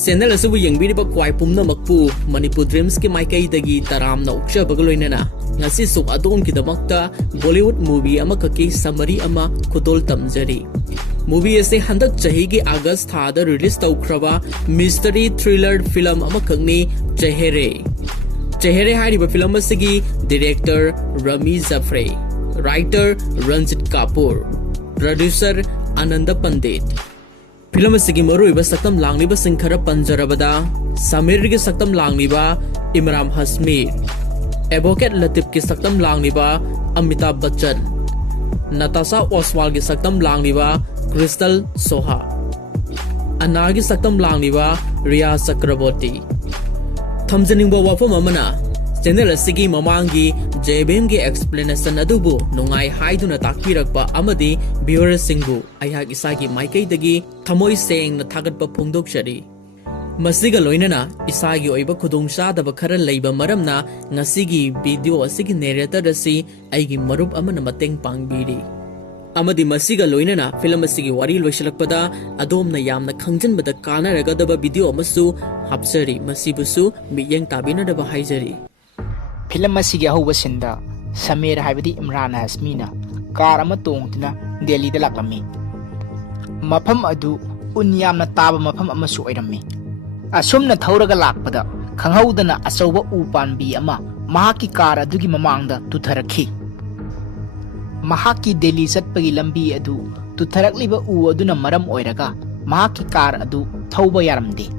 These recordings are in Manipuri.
Channel asu yengbiriba kwai pumnamakpu Manipur Dreams ki maikaidagi taramna ukchabaga loinana ngasi suk adom kidamakta Bollywood movie ama kaki summary ama khudol tamjari. Movie ase handak chahi gi August thada release tawkraba mystery thriller film ama kakni Chehre. Chehre hariba film asigi director Rumy Jafry, writer Kapoor, producer Anand Pandit. Film asigi maruiba saktam langliba singkhara panjarabada Samir gi saktam langliba Emraan Hashmi, Advocate Latif ki saktam langliba Amitabh Bachchan, Natasha Oswald gi saktam langliba Krystle Soha, Anna gi saktam langliba Rhea Chakraborty. Thamjaningba wafam amana channel asigi mamangi JBM gi explanation adubu nungai haiduna takpirakpa amadi viewers singbu ayhak isagi maikaidagi thamoi sengna thagatpa phongdokchari. Masiga loinana isagi oiba khudongchadaba khara leiba maramna ngasigi video asigi narrator asi aigi marup amana mateng pangbiri. Amadi masiga loinana film asigi wari loisalakpada adomna yamna khangjanbada kanaragadaba video amasu hapsari masibusu miyeng tabinadaba haijari. Film asigi ahuba sinda Samir haibadi Emraan Hashmina car ama tongtuna Delhi da laklami. Mafam adu unyamna taba mafam amasu oirammi. Asumna thauraga lakpada khanghaudana asauba upanbi ama mahaki car adugi mamangda tutharakhi. Mahaki Delhi satpagi lambi adu tutharakliba u aduna maram oiraga mahaki car adu thauba yaramde.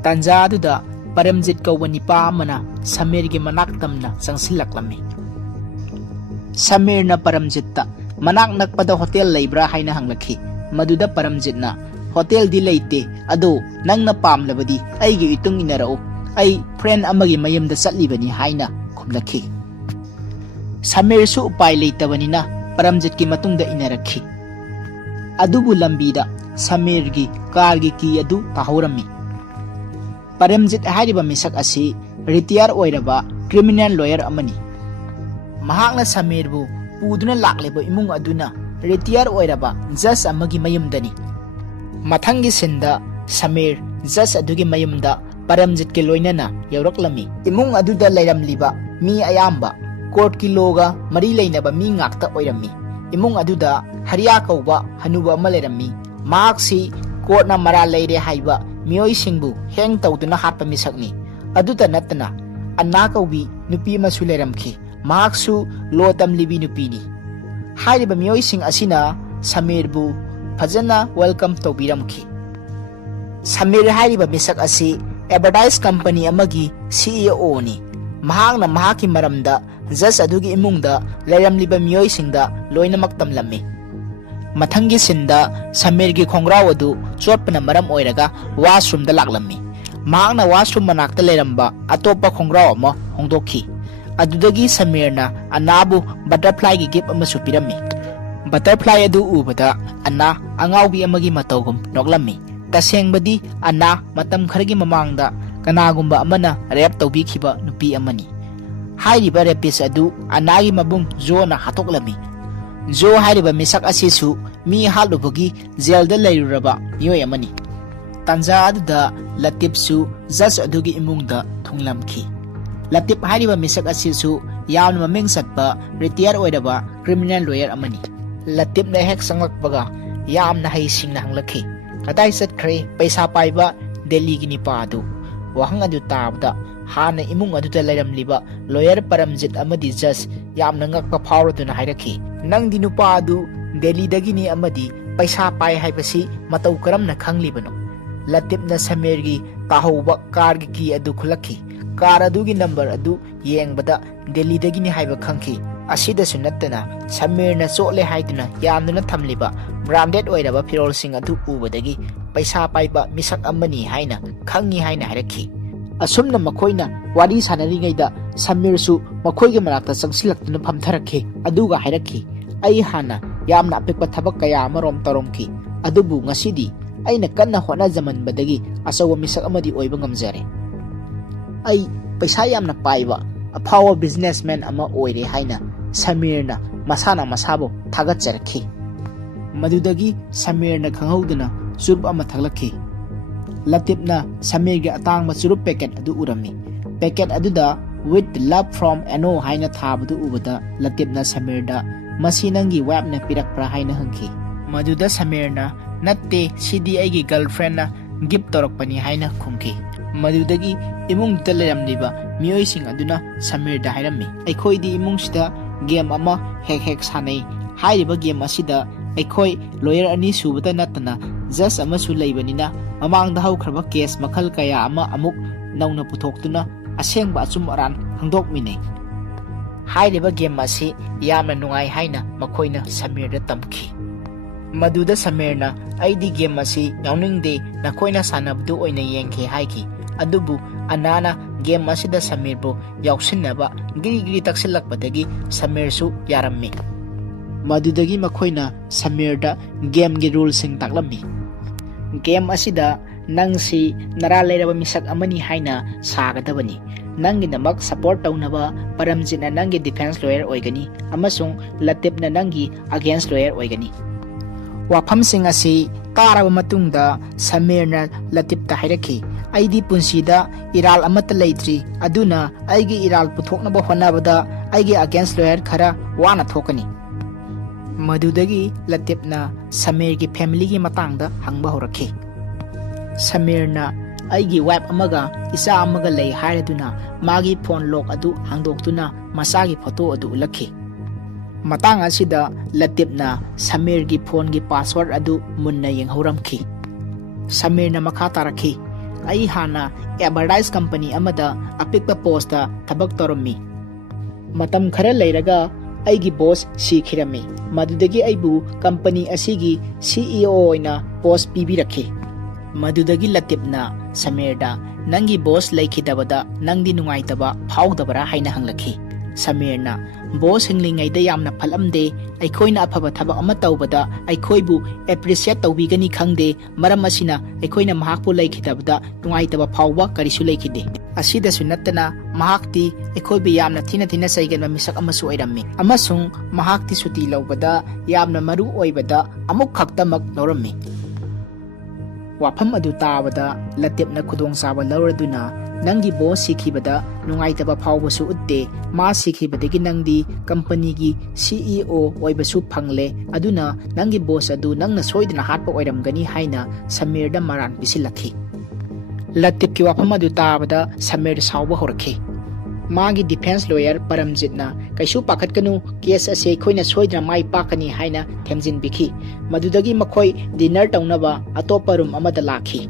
Tanja aduda Paramjit kauba nipa amana Samir gi manak tamna sangsilaklami. Samir na Paramjitta manak nakpada hotel leibra haina hanglakhi. Maduda Paramjit na hotel di leite ado nang na pamlabadi aigi itung inarao ay friend amagi mayamda satlibani haina khumlakhi. Samir su upay leitabani na Paramjit ki matungda inarakhi. Adubu lambida Samir gi car gi ki adu tahorami. Paramjit hariba misak asi retire oiraba criminal lawyer amani. Mahakna Samir bu puduna lakleba imung aduna retire oiraba judge amagi mayumdani. Mathangi sinda Samir judge adugi mayumda Paramjit ki loinana yauraklami. Imung aduda lairamliba mi ayamba court ki loga mari lainaba mi ngakta oirami. Imung aduda Hariya kauba hanuba amalerami. Mahaksi court na mara leire haiba Miyoi singbu heng tauduna hatpa misakni. Aduta natana Anna kaubi nupi masuleramki. Mahaksu lotam libi nupini. Hariba miyoi sing asina Samir bu fajana welcome taubiramki. Samir hariba misak asi advertise company amagi CEO ni. Mahak na mahaki maramda jas adugi imungda lairamliba miyoi singda loinamak tamlami. Mathangi sinda Samir gi khongraw adu chotpana maram oiraga washroom da laklami. Mahakna washroom manakta leramba atopa khongraw ama hongdokhi. Adudagi Samir na Anabu butterfly gi gift ama supirami. Butterfly adu ubada Anna angawbi amagi matawgum noklami. Tasengbadi Anna matam kharagi mamangda kanagumba amana rape tawbikhiba nupi amani. Hairiba rapist adu Anagi mabung zona hatoklami. Jo hariba misak asisu mi halubagi jailda lairuraba miyoi amani. Tanja aduda Latif su judge adugi imungda thunglamki. Latif hariba misak asisu yamna maming satpa retire oiraba criminal lawyer amani. Latif na hek sanglakbaga yamna haisingna hanglakhi. Kadai satkre paisa paiba Delhi gi nipa adu. Wahang adu tabda hana imung aduda lairamliba lawyer Paramjit amadi judge yamna ngakpa phauraduna hairakhi. Nang di nupa adu Delhi dagini amadi paisa pai haibasi matau karamna khanglibano. Latif na Samir gi kahauba car gi ki adu khulakhi. Car adu gi number adu yengbada Delhi dagini haiba khangki. Asida sunattana Samir na chole haiduna yamduna thamliba branded oiraba firol sing adu ubadagi paisa paiba misak amani haina khangi haina hairakhi. Asumna makoina wari sanaringaida Samir su makoigi manakta changsilaktuna phamtharakhi aduga hairakhi. Ai hana yamna apikpa thabak kaya amarom taromki. Adubu ngasidi aina kanna hona zamanbadagi asawa misak amadi oiba ngamjare. Ai paisa yamna paiba apawa businessman ama oire haina Samirna masana masabo thagatjarkhi. Madudagi Samirna khanghauduna surb ama thaglakhi. Latifna Samirgi atangba churup packet adu urami. Packet aduda with love from Annu haina thabadu ubada Latifna Samirda masi nangi webna pirakpra haina hangki. Maduda Samirna natte sidi aigi girlfriend na gift torakpani haina khumki. Madudagi imung dalaramliba miyoi sing aduna Samirda hairami. Aikhoidi imung sida game ama hek sanai. Hairiba game asida aikoi lawyer ani subata natana just amasu leibanina mamangda haukraba case makhal kaya ama amuk nauna puthokduna asengba achum aran hangdokmine. Hairiba game asi yamna nungai haina makoina Samirda tamki. Maduda Samirna aidi game asi yauningde nakoina sanabdu oina yengke haiki. Adubu anana game asida Samirbo yauksinaba giri taksilakpadagi Samirsu yarammi. Madudagi makoina Samirda game gi rules sing taklammi. Game asida nangsi naraleraba misak amani haina sagadabani. Nangi namak support taunaba paramjina nangi defense lawyer oigani amasung Latifna nangi against lawyer oigani. Wafam sing asi karaba matungda Samirna Latifta hairaki. Aidi punsida iral amata leitri aduna aigi iral puthoknaba honabada aigi against lawyer khara wana thokani. Madudagi Latifna Samirgi family gi matangda hangba horaki. Samirna aigi web amaga isa amaga lei hairaduna magi phone lock adu hangdoktuna masagi photo adu ulakhi. Matang asida Latifna Samirgi phone gi password adu munna yenghoramki. Samirna makha tarakhi. Ai hana advertise company amada apikpa posta thabak torami. Matam khara leiraga aigi boss sikhirami. Madudagi aibu company asigi CEO oina post pibirakhi. Madudagi Latifna Samirda nangi boss laikhidabada nangdi nungaitaba phaudabara haina hanglakhi. Samirna boss hinglingaida yamna phalamde aikhoina afaba thaba ama tawbada aikhoibu appreciate tawbigani khangde maram asina aikhoina mahakpu laikhidabada nungaitaba phauba karisu laikhide. Asida sunatana mahakti aikhoibi yamna thina saigan misak amasu oirammi amasung mahakti suti lawbada yamna maru oibada amuk khaktamak lawrammi. Wafam adu tabada Latifna khudong saba lawraduna nangi boss sikhibada nungaitaba phawbasu utte ma sikhibadagi nangdi company gi CEO oibasu phangle aduna nangi boss adu nangna soidna hatpa oiramgani haina Samirda maran bisilakhi. Latif ki wafam adu tabada Samir sawba horakhi. Magi defense lawyer paramjitna kaisu pakhatkanu case ase khoina soidna mai pakani haina themjin bikhi. Madudagi makhoi dinner taunaba atopa room amada lakhi.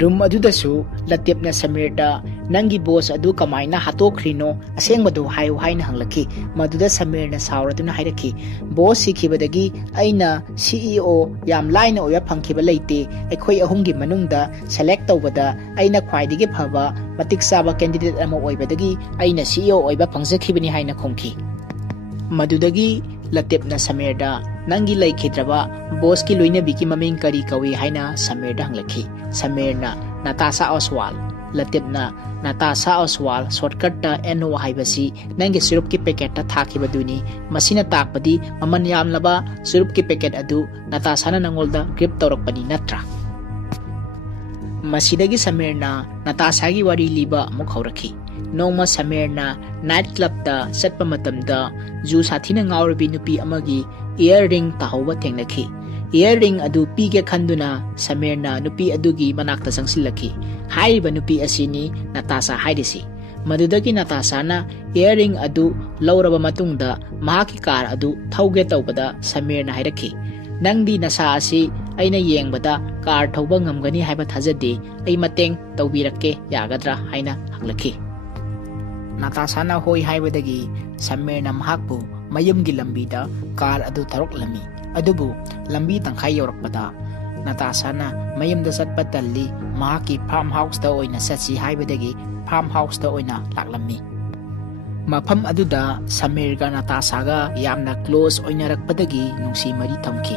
Room adudasu Latifna Samirda nangi boss adu kamaina hatokhrino asengmadu hayu haina hanglakhi. Maduda Samirna sawraduna hairaki. Boss sikhibadagi aina CEO yam laina oya phangkhiba leite aikhoi ahumgi manungda select tawbada aina khwaidigi phaba matik saba candidate ama oibadagi aina CEO oiba phangjakhibani haina khomki. Madudagi Latifna Samirda nangi laikhidraba boss ki loina biki maming kari kawi haina Samirda hanglakhi. Samirna Natasha Oswal. Latifna Natasha Oswal shortcut ta Annu haibasi nangi syrup ki packet ta thakibaduni masina takpadi maman yamlaba syrup ki packet adu Natasha na nangolda grip tawrakpani natra. Masidagi Samirna Natasha gi wari liba amuk haurakhi. Noma Samirna night club ta satpa matamda ju sathina ngawrabi nupi amagi earring tahawba thengnakhi. Earring adu pige khanduna Samirna nupi adugi manakta sangsilakhi. Haiba nupi asini Natasha hairisi. Madudagi Natasha na earring adu lauraba matungda mahaki car adu thauge tawbada Samirna hairakhi. Nangdi nasa asi aina yengbada car thauba ngamgani haiba thajade ai mateng tawbirakke yagadra haina hanglakhi. Natasha na hoi haibadagi Samirna mahakpu mayumgi lambida car adu tharoklami. Adubu lambi tangkai yorakpada Natasha na mayumda satpa talli mahaki farmhouse da oina satsi haibadagi farmhouse da oina laklami. Mafam aduda Samirga Natasha ga yamna close oina rakpadagi nungsi mari thamki.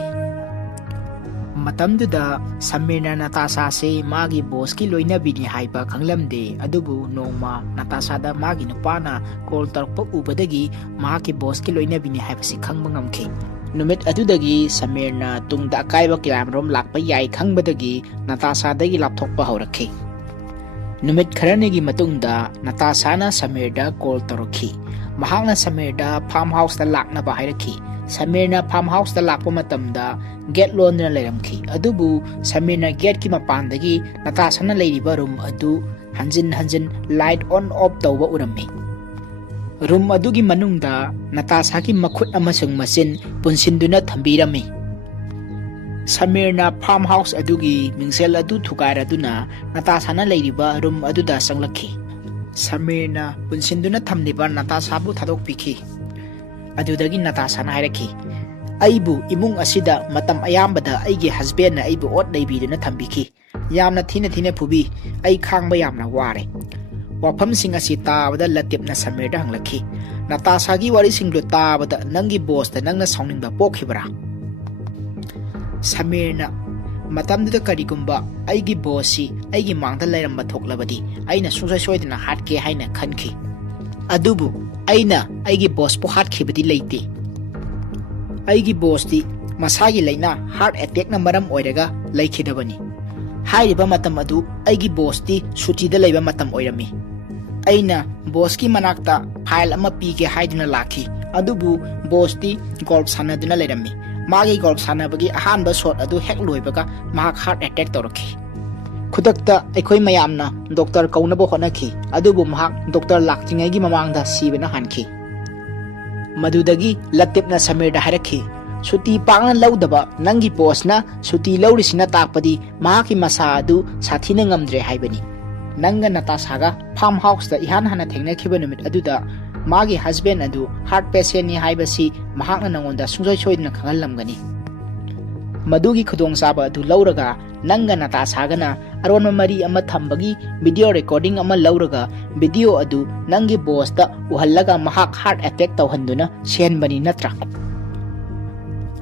Matamduda Samirna Natasha se magi boss ki loina bini haiba khanglamde adubu noma Natasha da magi nupana call tarpa ubadagi mahaki boss ki loina bini haiba si khangba ngamki. Numit adudagi Samirna tungda akaiba kilamrom lakpa yai khangbadagi Natasadagi lapthokpa haurakhi. Numit kharanigi matungda Natasana Samirda call tarakhi. Mahakna Samirda farmhouse da laknaba hairakhi. Samirna farmhouse da lakpa matamda get loan na leiramkhi. Adubu Samirna get ki mapandagi Natasana leiriba room adu hanjin light on off tawba urammi. Room adugi manungda Natasaki makhut amasung masin punsinduna thambirami. Samirna farmhouse adugi mingsel adu thukaraduna Natasana leiriba room aduda sanglakhi. Samirna punsinduna thamliba Natasabu thadokpikhi. Adudagi Natasana hairakhi. Aibu imung asida matam ayambada aigi husband na aibu ot leibiduna thambikhi. Yamna thina phubi ai khangba yamna ware. Wafamsing asi tabada latipna Samirda hanglakhi. Natasagi warisinglo tabada nangi boss da nangna sauningba pokhibra. Samirna matamduda karigumba aigi bossi aigi mangda lairamba thoklabadi aina sungsai soidina hatke haina khankhi. Adubu aina aigi boss po hatkibadi leite. Aigi boss di masagi laina heart attack na maram oiraga laikhidabani. Hairiba matam adu aigi boss di sutida laiba matam oirami. Aina boss ki manakta file ama pige haiduna lakhi. Adubu boss di golf sanaduna lairami. Magi golf sanabagi ahanba shot adu hek loibaga mahak heart attack torakhi. Khudakta aikhoi mayamna doctor kaunaba honakhi. Adubu mahak doctor laktingai gi mamangda sibena hankhi. Madudagi latipna Samirda hairakhi. Suti pangna laudaba nangi boss na suti laurisina takpadi mahaki masa adu sathina ngamdre haibani. Nanga Natasaga farmhouse da ihan hana thengnakiba numit aduda magi husband adu heart patient ni haibasi mahakna nangonda sungsoi soidna khangallamgani. Madugi khudong saba adu lauraga nanga Natasaga na aron mari ama thambagi video recording ama lauraga video adu nangi boss da uhallaga mahak heart attack tawhanduna senbani natra.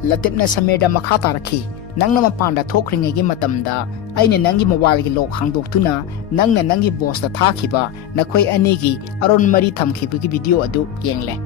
Latipna Samirda makha tarakhi. Nangna mapanda thokringegi matamda aina nangi mobile gi lok hangdoktuna nangna nangi boss da thakhiba nakhoi anigi aron mari thamkhibagi video adu yengle.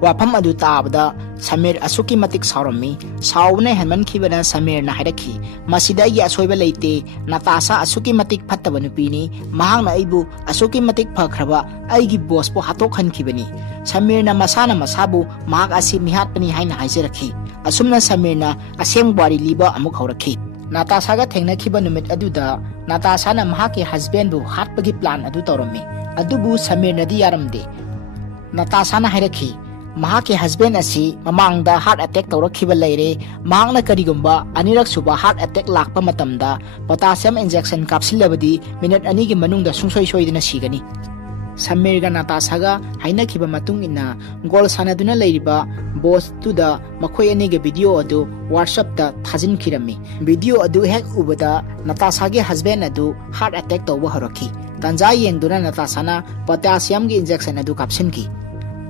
Wafam adu tabda Samir asuki matik saurami saune hanman khibana Samir na hairakhi. Masida gi asoiba leite Natasa asuki matik phattaba nupini mahangna aibu asuki matik phakraba aigi boss po hatok khankhibani. Samir na masana masabu mahak asi mihatpani haina haijarakhi. Asumna Samirna aseng bari liba amuk haurakhi. Natasaga thengnakiba numit aduda Natasana mahaki husband bu hatpagi plan adu tawrami. Adubu Samirna di yaramde. Natasana hairakhi. Mahaki husband asi mamangda heart attack tawrakhiba leire mahangna karigumba anirak suba heart attack lakpa matamda potassium injection kapsilabadi minute anigi manungda sungsoi soidina sigani. Samirga Natasaga hainakiba matung ina gol sanaduna leiriba boss tuda makhoi aniga video adu WhatsApp da thajin khirami. Video adu hek ubada Natasagi husband adu heart attack tawba harakhi. Tanja yengduna Natasana potassium gi injection adu kapsinki.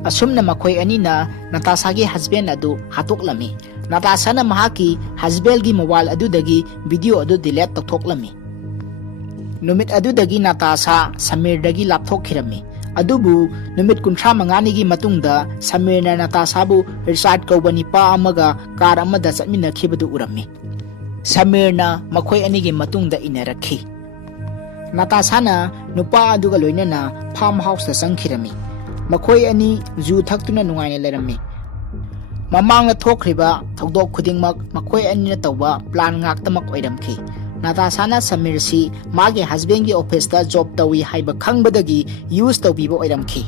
Asumna makhoi anina Natasagi husband adu hatoklami. Natasana mahaki husband gi mobile adu dagi video adu delete toktoklami. Numit adudagi Natasa Samirdagi lapthokhirami. Adubu numit kunthra manganigi matungda Samirna Natasabu Richard kaubani pa amaga kar amada chatminakhibadu urami. Samirna makhoi anigi matungda inarakhi. Natasana nupa aduga loinana farmhouse da sangkhirami. Makhoi ani zu thaktuna nungaina lerami. Mamangna thokriba thogdok khudingmak makhoi ani na tawba plan ngaktamak oiramkhi. Natasana Samirsi magi husband gi office da job tawi haiba khangbadagi use tawbiba oiramkhi.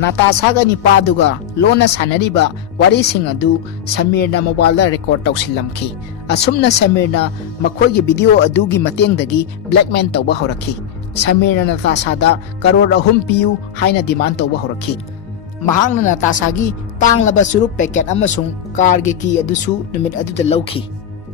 Natasaga ni paduga lona sanariba wari sing adu Samirna mobile da record tawsilamkhi. Asumna Samirna makhoi gi video adugi matengdagi blackmail tawba horakhi. Samirna Natasada karor ahum piu haina demand tawba horakhi. Mahangna Natasagi tanglaba surup packet amasung car gi ki adusu numit aduda lawkhi.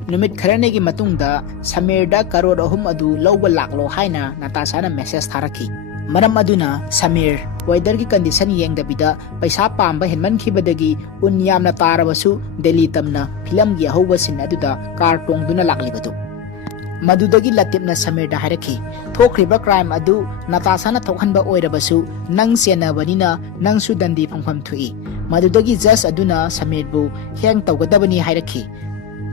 Numit kharanegi matungda Samirda karor ahum adu lawba laklo haina Natasana message tharakhi. Maram aduna Samir weather gi condition yengdabida paisa pamba henman khibadagi unyamna tarabasu Delhi tamna film gi ahoba sin aduda car tongduna laklibadu. Madudagi latipna Samirda hairakhi. Thokriba crime adu Natasana thokhanba oirabasu nang senabanina nangsu dandi phangpham thui. Madudagi judge aduna Samirbu heng tawgadabani hairaki.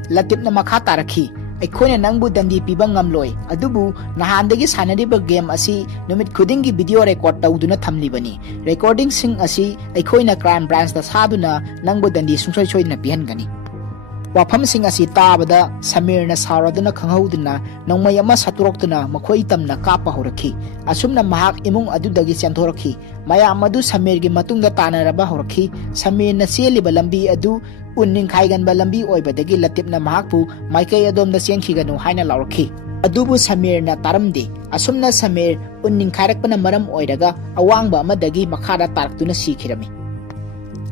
Latipna makha taraki. Aikhoina nangbu dandi piba ngamloi adubu nahandagi sanariba game asi numit khudingi video record tawduna thamlibani recording sing asi aikhoina crime branch da saduna nangbu dandi sungsoi soidna pihangani wafam sing asi tabada Samirna saraduna khanghauduna nongmai ama saturoktuna makhoi tamna kapa horaki asumna mahak imung adudagi chanthoraki maya amadu Samirgi matungda tanaraba horaki Samirna seliba lambi adu unning khaiganba lambi oibadagi latipna mahakpu maikai adomda siangkhiganu haina lauraki adubu Samirna taramde asumna Samir unning khairakpana maram oiraga awangba amadagi makhada taraktuna sikhirami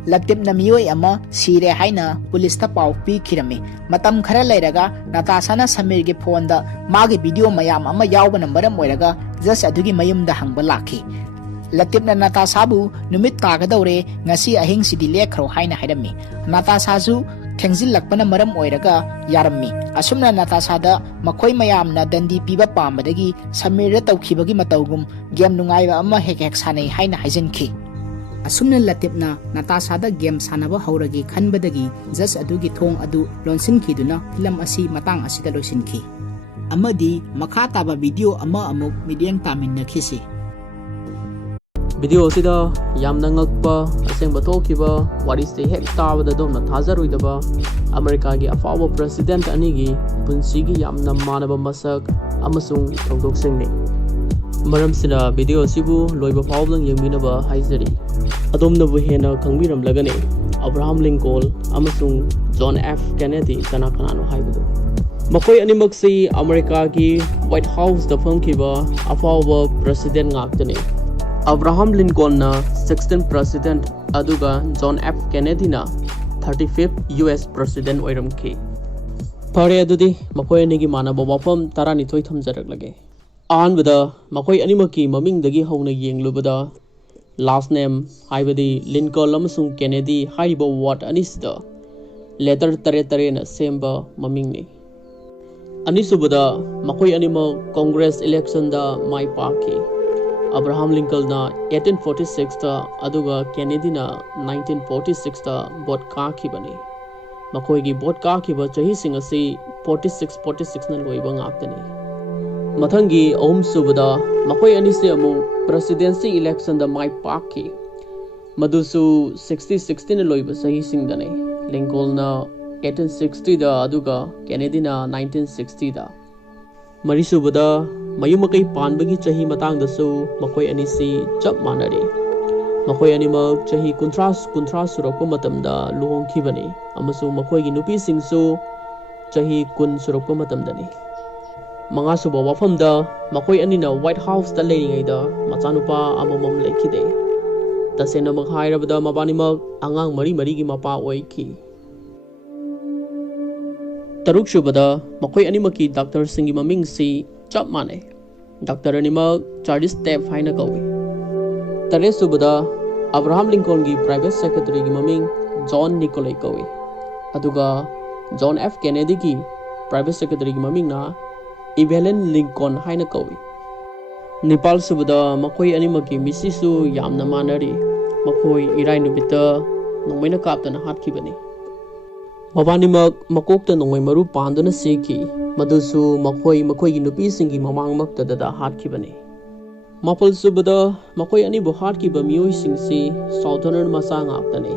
latipna miyoi ama sire haina police ta pau pi khirami matam khara lairaga Natasana Samirgi phone da magi video mayam ama yawbana maram oiraga just adugi mayumda hangba lakhi Latipna Natasabu numit tagadaure ngasi ahing sidi lekhro haina hairami Natasazu thengzilakpana maram oiraga yarami asumna Natasada makhoi mayamna dandi piba pambadagi Samirra tawkhibagi matawgum game nungaiba ama hek sanai haina haijanki asumna Latipna Natasada game sanaba hauragi khanbadagi just adugi thong adu lonsinkhiduna film asi matang asida loisinki amadi makha taba video ama amuk midiang taminna khisi Video sida yamna ngakpa asengba thokiba wariste hek tabada domna thajaroidaba America gi afawa president anigi punsigi yamna manaba masak amasung thongdoksingni maram sina video sibu loiba fawlang yengminaba haizari adomna bu hena khangbiram lagane Abraham Lincoln amasung John F Kennedy kana kanano haibadu makoi animak si America gi White House da phangkiba afawa president ngaktani Abraham Lincoln na 16th president aduga John F Kennedy na 35th US president oiramki phare adudi makoi anigi manaba wafam tarani thoi thamjaraklage anbada makoi animaki maming dagi hauna yenglubada last name haibadi Lincoln amasung Kennedy haiba word anisda letter tare na semba mamingni anisubada makoi anima congress election da mai paki Abraham Lincoln na 1846 ta aduga Kennedy na 1946 ta vote kakhibani makoi gi vote kakhiba chahi sing asi 46 na loiba ngaktani mathangi ahum subada makoi ani se amu presidency election da mai pakki madusu 60 na loiba sahi sing dane Lincoln na 1860 da aduga Kennedy na 1960 da marisubada mayumakai panbagi chahi matangdasu makoi anisi chap manari makoi animak chahi kuntras surakpa matamda luhongkhibani amasu makoi gi nupi singsu chahi kun surakpa matamdani manga suba wafamda makoi anina White House da leiringaida machanupa amamam lekhide tasena makhairabada mabanimak angang mari gi mapa oikhi Taruk subada makoi animaki doctor singi maming si chap mane Dr. Animal Charles Step haina kawi Tare subada Abraham Lincoln gi private secretary gi maming John Nicolay kawi aduga John F Kennedy gi private secretary gi maming na Evelyn Lincoln haina kawi Nepal subada makoi animaki misisu yamna manari makoi irai nubita nongmaina kaptana hatkibani Mabanimak makokta nongmai maru pandana seki madusu makoi gi nupi singi mamang makta da hatkibani mapal subada makoi ani bu hatkiba mioi singsi southern masa ngaktani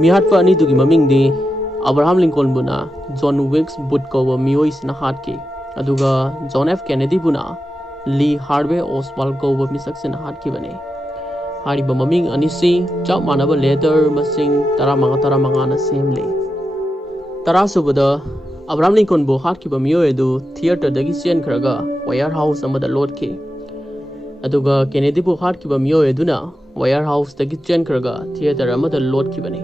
mihatpa ani dugi mamingdi Abraham Lincoln buna John Wilkes Booth ko mioi sina hatki aduga John F Kennedy buna Lee Harvey Oswald ko misak sina hatkibani hariba maming anisi chap manaba letter masing taramanga na semle Tarasubada Abraham Lincoln bu hatkiba mioi edu theater dagi chen khraga warehouse amada lotki aduga Kennedy bu hatkiba mioi eduna warehouse dagi chen khraga theater amada lotkibani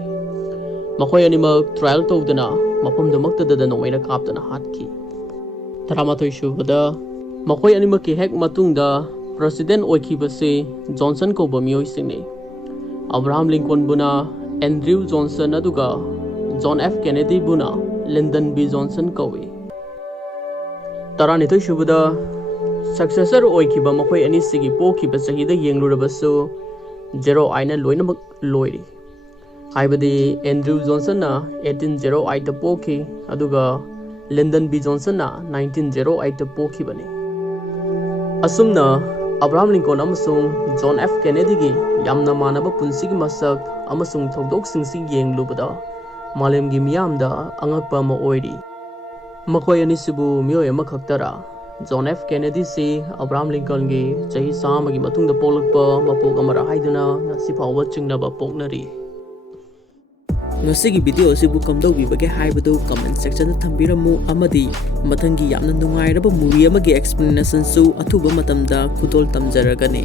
makoi anima trial tawdana mapam damakta da noina kaptana hatki taramatoi subada makoi anima ki hek matungda president oikibase Johnson ko ba mioi singni Abraham Lincoln buna Andrew Johnson aduga John F Kennedy buna Lyndon B Johnson kawi taranithoi subada successor oikiba makoi anisigi pokiba chahida yenglurabasu zero aina loinamak loiri हाइबदि एंड्रू जॉनसन 1808 दा पोखी अदुगा लिंडन बी जॉनसन 1908 दा पोखी बने असुमना अब्राहम लिंकन अमसुंग जॉन एफ केनेडी गी यामना मानब पुंसी गी मसक अमसुंग थौदोक सिंगसी येंगलुबदा मालेम गी मियामदा अंगकपा अमा ओइरी मखोय अनिसिबु मियोय अमा खक्तरा जॉन एफ केनेडी से अब्राहम लिंकन गी चही सामगी मतुंगदा पोलकपा मपोक अमरा हाइदुना ngasi फावबा चिंगनबा पोकनरी ngasi gi video sibu kamdau bi bage haibadu comment section da thambiramu amadi mathangi yamna nungairaba movie amagi explanation su athuba matamda khudol tamjaragani